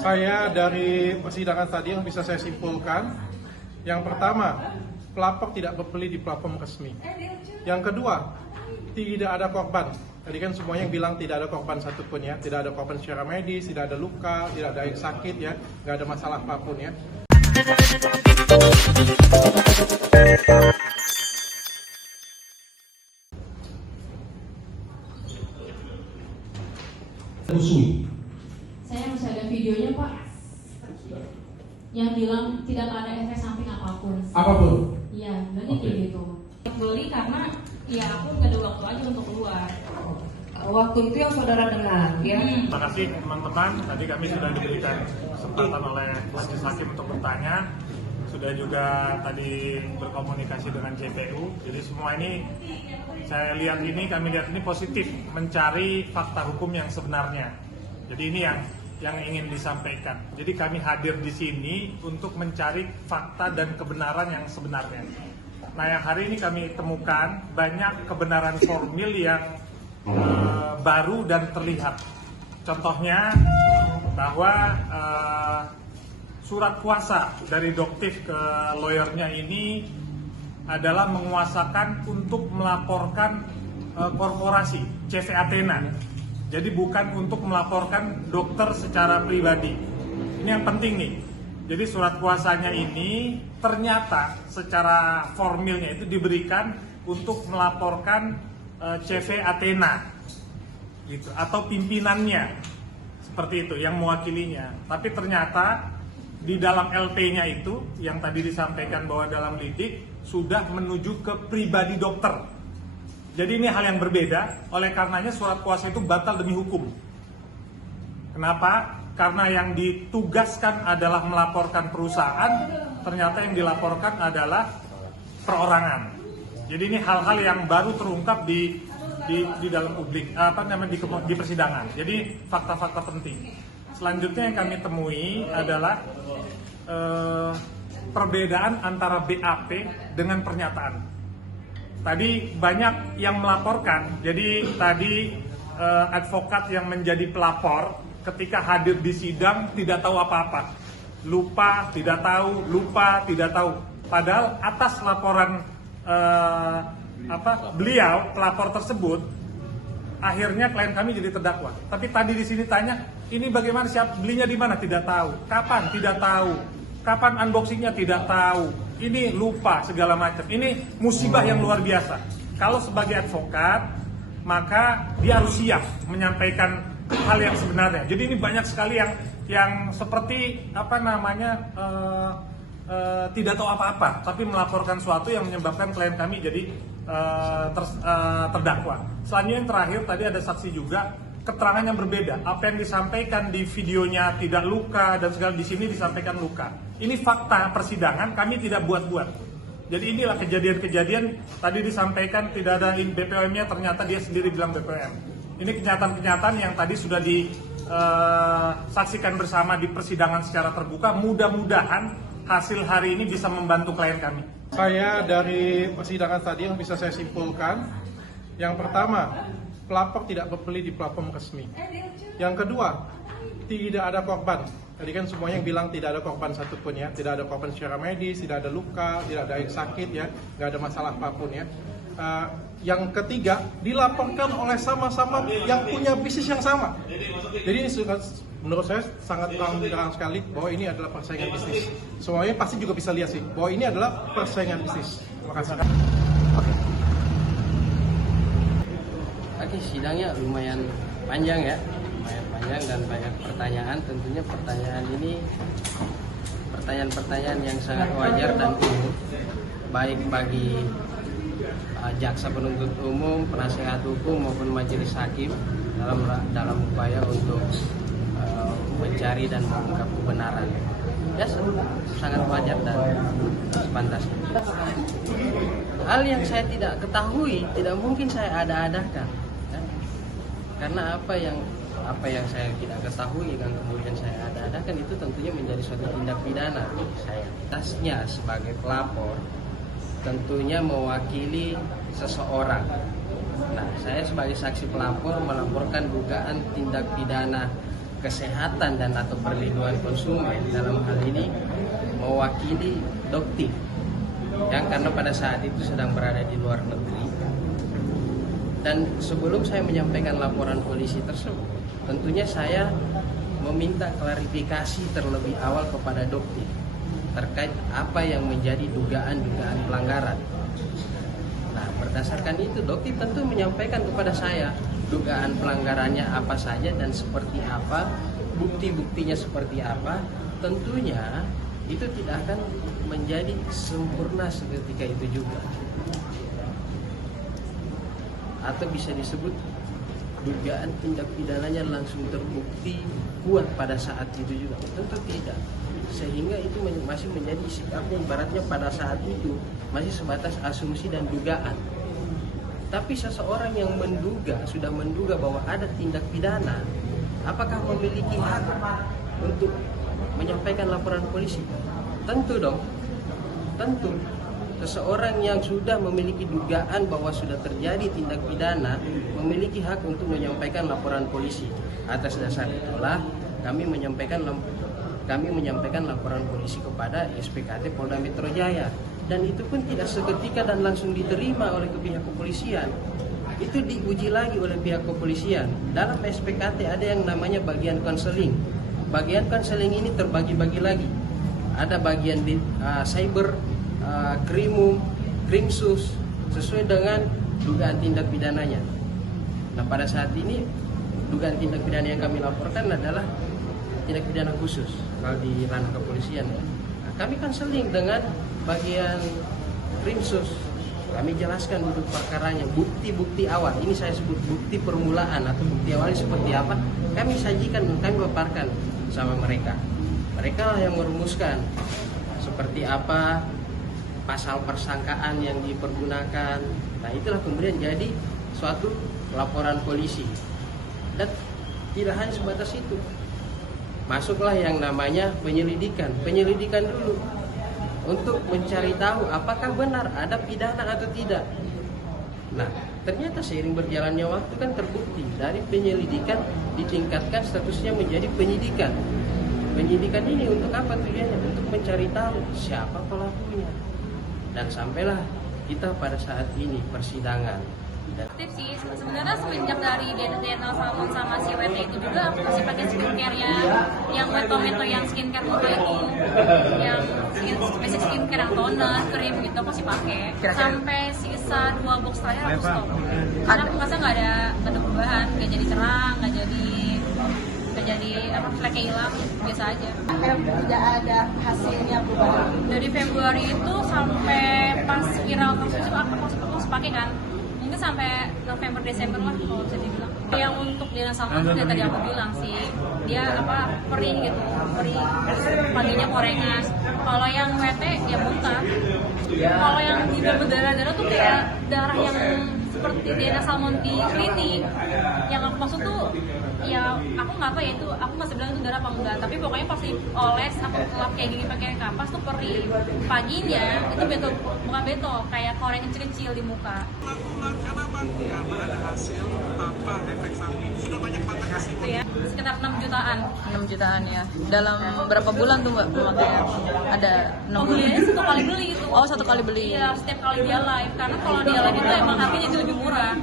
Saya dari persidangan tadi yang bisa saya simpulkan, yang pertama, pelapor tidak berbeli di platform resmi. Yang kedua, tidak ada korban. Tadi kan semuanya yang bilang tidak ada korban satupun ya, tidak ada korban secara medis, tidak ada luka, tidak ada yang sakit ya, nggak ada masalah apapun ya. Saya masih ada videonya Pak, yang bilang tidak ada efek samping apapun. Iya, berarti kayak gitu. Beli karena ya aku nggak ada waktu aja untuk keluar. Waktu itu yang saudara dengar, ya? Terima kasih teman-teman. Tadi kami sudah diberikan kesempatan oleh majelis hakim untuk bertanya. Sudah juga tadi berkomunikasi dengan JPU. Jadi semua ini kami lihat ini positif mencari fakta hukum yang sebenarnya. Jadi ini yang ingin disampaikan. Jadi kami hadir di sini untuk mencari fakta dan kebenaran yang sebenarnya. Nah, yang hari ini kami temukan banyak kebenaran formil yang baru dan terlihat. Contohnya bahwa surat kuasa dari Doktif ke lawyernya ini adalah menguasakan untuk melaporkan korporasi CV Athena. Jadi bukan untuk melaporkan dokter secara pribadi. Ini yang penting nih. Jadi surat kuasanya ini ternyata secara formilnya itu diberikan untuk melaporkan CV Athena gitu, atau pimpinannya seperti itu yang mewakilinya. Tapi ternyata di dalam LP-nya itu yang tadi disampaikan bahwa dalam lidik sudah menuju ke pribadi dokter. Jadi ini hal yang berbeda, oleh karenanya surat kuasa itu batal demi hukum. Kenapa? Karena yang ditugaskan adalah melaporkan perusahaan, ternyata yang dilaporkan adalah perorangan. Jadi ini hal-hal yang baru terungkap di dalam publik, di persidangan. Jadi fakta-fakta penting. Selanjutnya yang kami temui adalah perbedaan antara BAP dengan pernyataan. Tadi banyak yang melaporkan, jadi tadi advokat yang menjadi pelapor ketika hadir di sidang tidak tahu apa-apa, lupa, tidak tahu. Padahal atas laporan beliau, pelapor tersebut, akhirnya klien kami jadi terdakwa. Tapi tadi di sini tanya, ini bagaimana, belinya di mana? Tidak tahu. Kapan? Tidak tahu. Kapan unboxingnya? Tidak tahu. Ini lupa segala macam. Ini musibah yang luar biasa. Kalau sebagai advokat, maka dia harus siap menyampaikan hal yang sebenarnya. Jadi ini banyak sekali yang seperti tidak tahu apa-apa, tapi melaporkan sesuatu yang menyebabkan klien kami jadi terdakwa. Selanjutnya yang terakhir tadi ada saksi juga, keterangan yang berbeda. Apa yang disampaikan di videonya tidak luka dan segala, di sini disampaikan luka. Ini fakta persidangan, kami tidak buat-buat. Jadi inilah kejadian-kejadian tadi disampaikan tidak ada BPOM-nya, ternyata dia sendiri bilang BPOM. Ini kenyataan-kenyataan yang tadi sudah disaksikan bersama di persidangan secara terbuka. Mudah-mudahan hasil hari ini bisa membantu klien kami. Saya dari persidangan tadi yang bisa saya simpulkan, yang pertama, pelapor tidak berbeli di platform resmi. Yang kedua, tidak ada korban. Tadi kan semuanya yang bilang tidak ada korban satupun ya, tidak ada korban secara medis, tidak ada luka, tidak ada yang sakit ya, nggak ada masalah apapun ya. Yang ketiga, dilaporkan oleh sama-sama yang punya bisnis yang sama. Jadi ini menurut saya sangat terang sekali bahwa ini adalah persaingan bisnis. Semuanya pasti juga bisa lihat sih bahwa ini adalah persaingan bisnis. Terima kasih. Oke, sidangnya lumayan panjang ya, dan banyak pertanyaan. Tentunya pertanyaan ini pertanyaan-pertanyaan yang sangat wajar dan umum, baik bagi jaksa penuntut umum, penasihat hukum maupun majelis hakim dalam upaya untuk mencari dan mengungkap kebenaran. Ya, sangat wajar dan sepantasnya. Hal yang saya tidak ketahui tidak mungkin saya ada-adakan. Karena apa yang saya tidak ketahui dan kemudian saya ada-adakan itu tentunya menjadi suatu tindak pidana. Saya atasnya sebagai pelapor tentunya mewakili seseorang. Nah, saya sebagai saksi pelapor melaporkan dugaan tindak pidana kesehatan dan atau perlindungan konsumen dalam hal ini mewakili Doktif yang karena pada saat itu sedang berada di luar negeri. Dan sebelum saya menyampaikan laporan polisi tersebut, tentunya saya meminta klarifikasi terlebih awal kepada Doktif terkait apa yang menjadi dugaan-dugaan pelanggaran. Nah, berdasarkan itu Doktif tentu menyampaikan kepada saya dugaan pelanggarannya apa saja dan seperti apa, bukti-buktinya seperti apa. Tentunya itu tidak akan menjadi sempurna seketika itu juga, atau bisa disebut dugaan tindak pidananya langsung terbukti kuat pada saat itu juga. Tentu tidak, sehingga itu masih menjadi sikapnya ibaratnya pada saat itu masih sebatas asumsi dan dugaan. Tapi seseorang yang sudah menduga bahwa ada tindak pidana, apakah memiliki hak untuk menyampaikan laporan polisi? Tentu dong, tentu. Seseorang yang sudah memiliki dugaan bahwa sudah terjadi tindak pidana memiliki hak untuk menyampaikan laporan polisi. Atas dasar itulah kami menyampaikan laporan polisi kepada SPKT Polda Metro Jaya, dan itu pun tidak seketika dan langsung diterima oleh pihak kepolisian. Itu diuji lagi oleh pihak kepolisian. Dalam SPKT ada yang namanya bagian konseling. Bagian konseling ini terbagi-bagi lagi. Ada bagian di cyber, krimum, krimsus, sesuai dengan dugaan tindak pidananya. Nah, pada saat ini dugaan tindak pidana yang kami laporkan adalah tindak pidana khusus kalau di ranah kepolisian. Nah, kami konseling dengan bagian krimsus. Kami jelaskan duduk perkaranya, bukti-bukti awal. Ini saya sebut bukti permulaan atau bukti awalnya seperti apa. Kami sajikan, kami paparkan sama mereka. Mereka lah yang merumuskan seperti apa pasal persangkaan yang dipergunakan. Nah, itulah kemudian jadi suatu laporan polisi. Dan tidak hanya sebatas itu, masuklah yang namanya penyelidikan. Penyelidikan dulu untuk mencari tahu apakah benar ada pidana atau tidak. Nah, ternyata seiring berjalannya waktu kan terbukti dari penyelidikan ditingkatkan statusnya menjadi penyidikan. Penyidikan ini untuk apa tujuannya? Untuk mencari tahu siapa pelakunya. Dan sampailah kita pada saat ini persidangan. Tips sih, sebenarnya semenjak dari Daniel Salmon sama si WT itu juga aku masih pakai skincare-nya yang Wetometo yang skincare muka itu, yang basic skincare yang toner, krim gitu aku masih pakai sampai sisa 2 box terakhir aku stop karena aku merasa nggak ada perubahan, nggak jadi cerah, nggak jadi apa, fleknya hilang, biasa aja. Tidak ada hasilnya perubahan. Dari Februari itu sampai pas viral kasus itu aku masih pakai kan. Mungkin sampai November Desember lah kalau bisa dibilang. Yang untuk Daniel Salmon itu tadi aku bilang sih, dia perih gitu, perih, paginya korengan. Kalau yang WT ya muntah. Kalau yang di berdarah-darah tuh kayak darah yang seperti Daniel Salmon di klinik. Yang aku maksud tuh ya aku nggak tahu ya itu, aku masih bilang itu darah apa enggak, tapi pokoknya pasti oles aku lap kayak gini pakai kapas tuh perih. Paginya itu bukan beto, kayak koreng kecil-kecil di muka. Kenapa ada hasil tanpa efek samping? Sudah banyak pakai hasil. Ya, sekitar 6 jutaan. 6 jutaan ya. Dalam berapa bulan tuh Mbak pemakaian? Ada 6 bulan. Pembeliannya 1 kali beli itu. Oh, 1 kali beli. Iya, setiap kali dia live. Karena kalau dia live itu emang harganya jadi lebih murah.